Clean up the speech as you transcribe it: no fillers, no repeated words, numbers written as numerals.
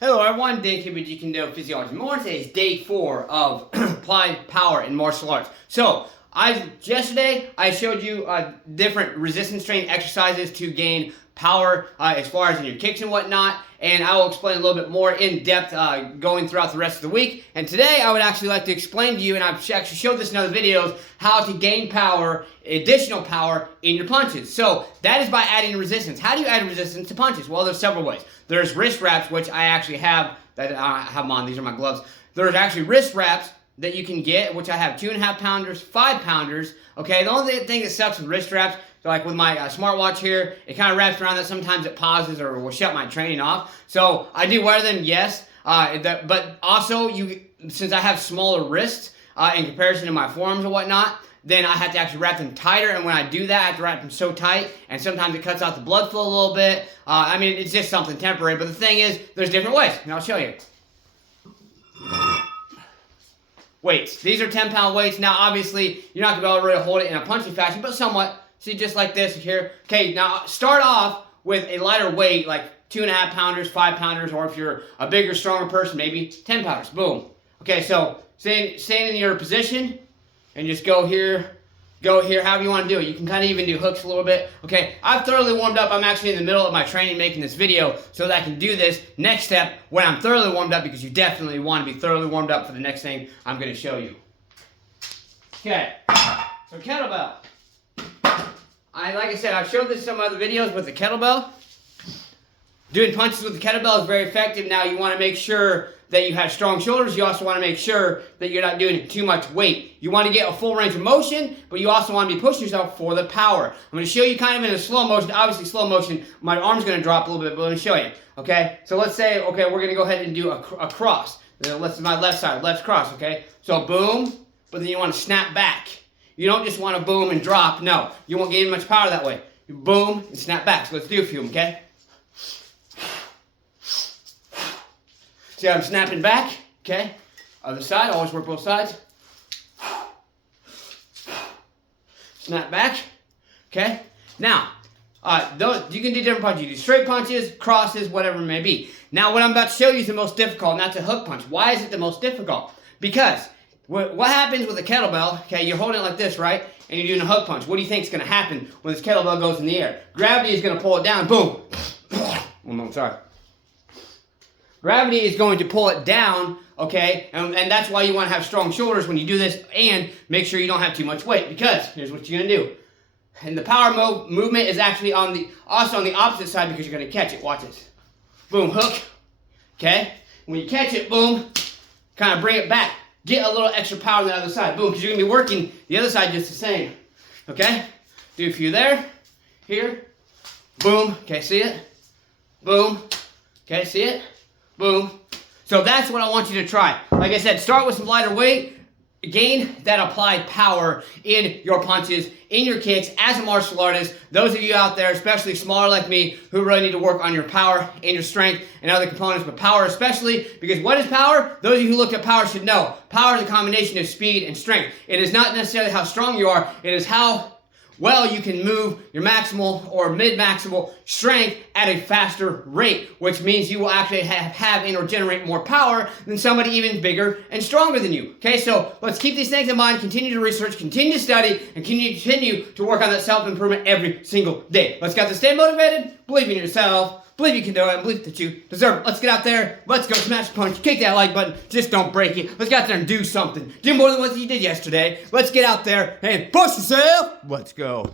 Hello everyone, Dan Kune with Jeet Physiology. Today is day 4 of applied power in martial arts. So, yesterday I showed you different resistance training exercises to gain power as far as in your kicks and whatnot, and I will explain a little bit more in depth going throughout the rest of the week. And today I would actually like to explain to you, and I've actually showed this in other videos, how to gain power, additional power in your punches. So that is by adding resistance. How do you add resistance to punches? Well, there's several ways. There's wrist wraps, which I actually have, that I have them on, these are my gloves. There's actually wrist wraps that you can get, which I have 2.5 pounders, 5 pounders, okay? The only thing that sucks with wrist wraps, so like with my smartwatch here, it kind of wraps around that sometimes it pauses or will shut my training off. So I do wear them, yes, but also since I have smaller wrists in comparison to my forearms and whatnot, then I have to actually wrap them tighter, and when I do that, I have to wrap them so tight, and sometimes it cuts out the blood flow a little bit. I mean, it's just something temporary, but the thing is, there's different ways, and I'll show you. Weights. These are 10-pound weights. Now, obviously, you're not going to be able to really hold it in a punchy fashion, but somewhat. See, just like this here. Okay, now start off with a lighter weight, like 2.5 pounders, 5 pounders, or if you're a bigger, stronger person, maybe 10 pounders. Boom. Okay, so stay in your position, and just go here, however you want to do it. You can kind of even do hooks a little bit. Okay, I've thoroughly warmed up. I'm actually in the middle of my training making this video so that I can do this next step when I'm thoroughly warmed up, because you definitely want to be thoroughly warmed up for the next thing I'm going to show you. Okay, so kettlebell. Like I said, I've showed this in some other videos with the kettlebell. Doing punches with the kettlebell is very effective. Now you want to make sure that you have strong shoulders. You also want to make sure that you're not doing too much weight. You want to get a full range of motion, but you also want to be pushing yourself for the power. I'm going to show you kind of in a slow motion. Obviously slow motion, my arm's going to drop a little bit, but let me show you. Okay, so let's say, okay, we're going to go ahead and do a cross. Let's my left side, let's cross, okay? So boom, but then you want to snap back. You don't just want to boom and drop. No, you won't gain much power that way. You boom and snap back. So let's do a few, okay? See how I'm snapping back? Okay. Other side, always work both sides. Snap back. Okay. Now, you can do different punches. You do straight punches, crosses, whatever it may be. Now, what I'm about to show you is the most difficult, and that's a hook punch. Why is it the most difficult? Because what happens with a kettlebell, okay, you're holding it like this, right? And you're doing a hook punch. What do you think is going to happen when this kettlebell goes in the air? Gravity is going to pull it down. Boom. Oh, no, sorry. Gravity is going to pull it down, okay? And that's why you want to have strong shoulders when you do this, and make sure you don't have too much weight, because here's what you're going to do. And the power movement is actually also on the opposite side, because you're going to catch it. Watch this. Boom, hook. Okay? When you catch it, boom, kind of bring it back. Get a little extra power on the other side. Boom, because you're going to be working the other side just the same. Okay? Do a few there. Here. Boom. Okay, see it? Boom. Okay, see it? Boom. So that's what I want you to try. Like I said, start with some lighter weight. Gain that applied power in your punches, in your kicks, as a martial artist. Those of you out there, especially smaller like me, who really need to work on your power and your strength and other components, but power especially, because what is power? Those of you who look at power should know. Power is a combination of speed and strength. It is not necessarily how strong you are, it is how well you can move your maximal or mid-maximal strength at a faster rate, which means you will actually have and or generate more power than somebody even bigger and stronger than you. Okay, so let's keep these things in mind, continue to research, continue to study, and continue to work on that self-improvement every single day. Let's get to stay motivated, believe in yourself, believe you can do it, and believe that you deserve it. Let's get out there, let's go smash the punch, kick that like button, just don't break it. Let's get out there and do something. Do more than what you did yesterday. Let's get out there and push yourself. Let's go.